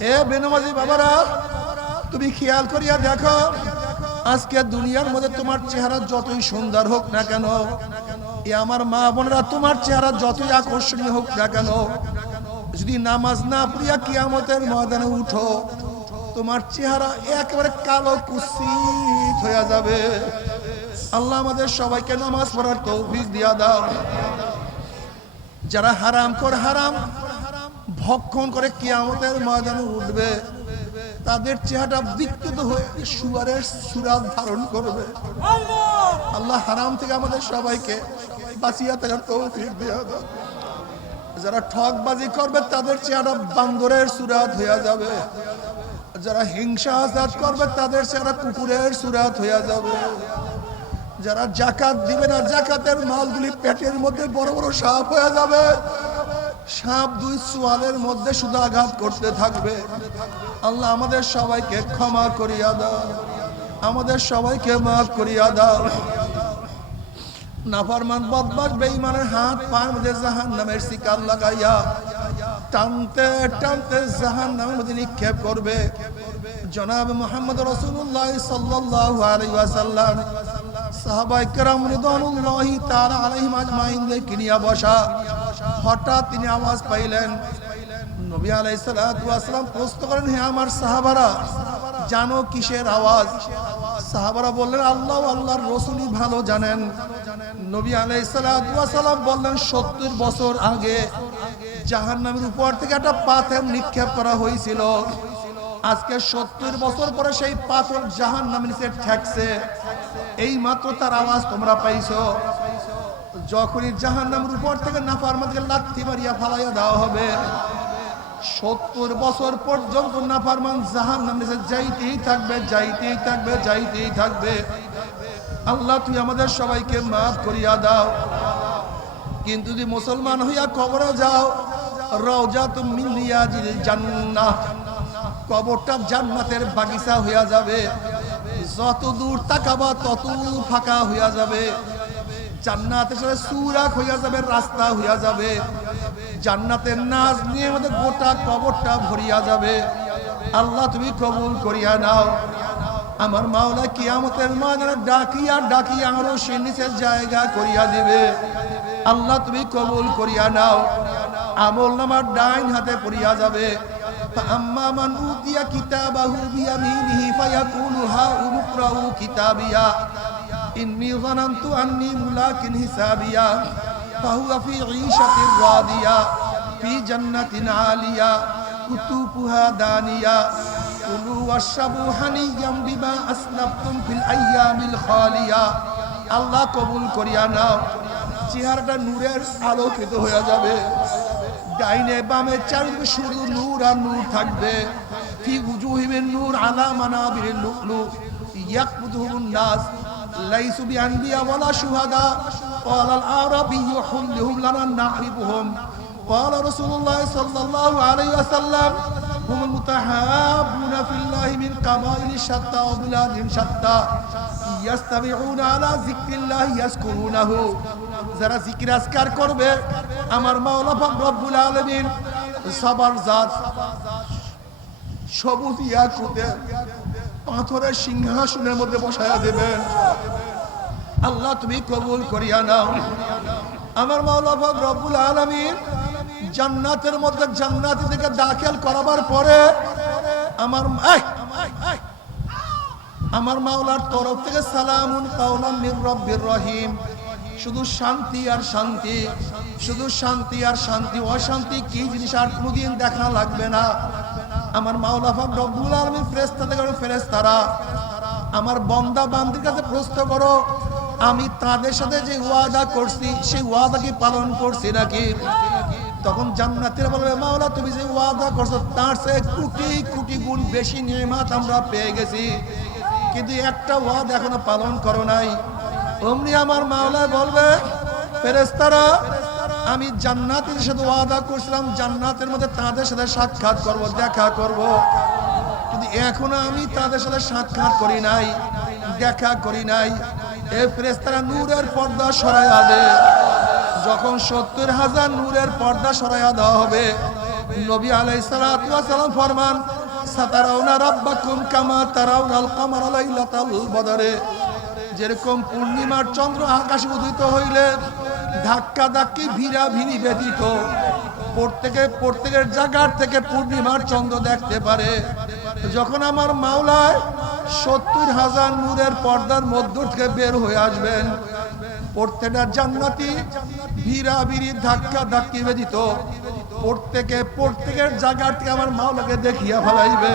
এ বেনমাজি বাবারা, তুমি খেয়াল করিয়া দেখো আজকে দুনিয়ার মধ্যে তোমার চেহারা যতই সুন্দর হোক না কেন, এ আমার মা বোনেরা তোমার চেহারা যতই আকর্ষণীয় হোক না কেন, যদি নামাজ না পড়িয়া কিয়ামতের ময়দানে উঠো, তোমার চেহারা একেবারে কালো কুসিত হয়ে যাবে। আল্লাহ আমাদের সবাইকে নামাজ পড়ার তৌফিক দিয়া দাও। যারা হারাম করে হারাম ভক্ষণ করে কিয়ামতের ময়দানে উঠবে। তাদের চেহারাটা বিকৃত হয়ে সুয়ারের সুরাত ধারণ করবে। আল্লাহ হারাম থেকে আমাদের সবাইকে বাঁচিয়া থাকার তৌফিক দিয়া দাও যারা ঠকবাজি করবে, তাদের চেহারা বান্দরের সুরাত হইয়া যাবে। যারা হিংসা আজাদ করবে, তাদের চেহারা কুকুরের সুরাত হইয়া যাবে। যারা জাকাত দিবে না, জাকাতের মালগুলি পেটের মধ্যে বড় বড় সাপ হয়ে যাবে। সাপ দুই সোয়ালের মধ্যে শুধু আঘাত করতে থাকবে। আল্লাহ আমাদের সবাইকে ক্ষমা করিয়া দাও। আমাদের সবাইকে মাফ করিয়া দাও। নাফরমান বদমাস বেঈমানের হাত পায়ের মধ্যে জাহান নামের শিকার লাগাইয়া টানতে টানতে জাহান নামের মধ্যে নিক্ষেপ করবে। জনাব মোহাম্মদ রসুল্লাহ সাল্লাল্লাহু আলাইহি ওয়াসাল্লাম সাহাবায়ে কেরাম রিদওয়ানুল্লাহি তাআলা আলাইহিম আজমাইনদের কিনিয়া বসা। হঠাৎ তিনি আওয়াজ পাইলেন, নবী ওয়াসালাম প্রশ্ন করেন, হে আমার সাহাবারা, জানো কিসের আওয়াজ? সাহাবারা বললেন, আল্লাহ আল্লাহর রসুলই ভালো জানেন। নবী আলাইসালাম বললেন, সত্তর বছর আগে জাহান নামের উপর থেকে একটা পাথর নিক্ষেপ করা হয়েছিল। আজকে সত্তর বছর পরে সেই পাথর জাহান নামের নিচে ঠেকছে। এই মাত্র তার আওয়াজ তোমরা পাইছো। যখনই জাহান নামের উপর থেকে নাফার মাঝে লাথি মারিয়া ফালাইয়া দেওয়া হবে, সত্তর বছর পর্যন্ত নাফারমান জাহান নামে যাইতেই থাকবে যাইতেই থাকবে যাইতেই থাকবে। আল্লাহ তুই আমাদের সবাইকে মাফ করিয়া দাও। কিন্তু যদি মুসলমান হইয়া কবরে যাও রওজা তুমি জান্নাহ। কবরটা জান্নাতের বাগিচা হইয়া যাবে। যত দূর তাকাবা, তত ফাঁকা হইয়া যাবে। জান্নাতের সাথে সুরাক হইয়া যাবে, রাস্তা হইয়া যাবে। জান্নাতের নাচ নিয়ে আমাদের গোটা কবরটা ভরিয়া যাবে। আল্লাহ তুমি কবুল করিয়া নাও। আমার মাওলা কিয়ামতের ময়দানে ডাকিয়া ডাকিয়া আরও সে নিচের জায়গা করিয়া দিবে। আল্লাহ তুমি কবুল করিয়া নাও। আমল নামার ডাইন হাতে পড়িয়া যাবে। আম্মা মান উতিয়া কিতাবাহু বিয়ামিনিহি ফায়াকুলু হা উমুকরাউ কিতাবিয়া। ইন্নি জানান্তু আন্নি মুলাকিন হিসাবিয়া, ফাহুয়া ফি ঈশাতির রাদিয়া, ফি জান্নাতিন আলিয়া কুতুফুহা দানিয়া, কুলু ওয়াশরাবু হানিয়াম বিমা আসনাবতুম ফিল আইয়ামিল খালিয়া। আল্লাহ কবুল করিয়া নাও, চেহারাটা নূরের আলোকিত হয়ে যাবে। ডাইনে বামে চারিদিকে শুধু নূর আর নূর থাকবে। ফি উজুহিমের নূর আলা মানাবির লুকলু ইয়াকবুদুহুন নাস লাইসু বিআনবিয়া ওয়ালা শুহাদা قال الأعرابي حلهم لنا نعرفهم قال رسول الله صلى الله عليه وسلم هم المتحابون في الله من قبائل شتى وبلاد شتى يستمعون على ذكر الله يذكرونه যারা জিকির আজকার করবে আমার মাওলা পাক রব্বুল আলামিন সবার জাত সবুজ ইয়াকুতে পাথরের সিংহাসনের মধ্যে বসায়া দেবেন। আল্লাহ, তুমি কবুল করিয়া নাও। আমার মাওলা পাক রব্বুল জান্নাতের মধ্যে জান্নাতি থেকে দাখিল করাবার পরে আমার আমার মাওলার তরফ থেকে সালামুন কাওলাম মির রব্বির রহিম। শুধু শান্তি আর শান্তি, শুধু শান্তি আর শান্তি, অশান্তি কি জিনিস আর কোনোদিন দেখা লাগবে না। আমার মাওলা পাক রব্বুল আলামিন ফেরেশতা থেকে ফেরেশতারা, আমার বন্দা বান্দির কাছে প্রশ্ন করো, আমি তাদের সাথে যে ওয়াদা করছি, সেই ওয়াদা কি পালন করছি নাকি? তখন জান্নাতের বলবে, মাওলা তুমি যে ওয়াদা করছ, তার সে কোটি কোটি গুণ বেশি নিয়ামত আমরা পেয়ে গেছি। কিন্তু একটা ওয়াদা এখনও পালন করো নাই। অমনি আমার মাওলা বলবে ফেরেস্তারা আমি জান্নাতের সাথে ওয়াদা করছিলাম, জান্নাতের মধ্যে তাদের সাথে সাক্ষাৎ করব, দেখা করব। কিন্তু এখনও আমি তাদের সাথে সাক্ষাৎ করি নাই, দেখা করি নাই। এ ফেরেস্তারা নূরের পর্দা সরাইয়া দে যখন সত্তর হাজার নূরের পর্দা সরাইয়া দেওয়া হবে, নবী আলাই সালাম ফরমান, সাতারাউনা রাব্বাকুম কামা তারাউনাল কামারা লাইলাতাল বদরে। যেরকম পূর্ণিমার চন্দ্র আকাশে উদিত হইলে ধাক্কা ধাক্কি ভিড়া ভিড়ি ব্যতীত প্রত্যেকে প্রত্যেকের জায়গার থেকে পূর্ণিমার চন্দ্র দেখতে পারে। যখন আমার মাওলায় সত্তর হাজার নূরের পর্দার মধ্য থেকে বের হয়ে আসবেন, প্রত্যেকটা জান্নাতি ভিড়া ভিড়ি ধাক্কা ধাক্কি ব্যতীত প্রত্যেকে প্রত্যেকের জায়গার থেকে আমার মাওলাকে দেখিয়া ফেলাইবে।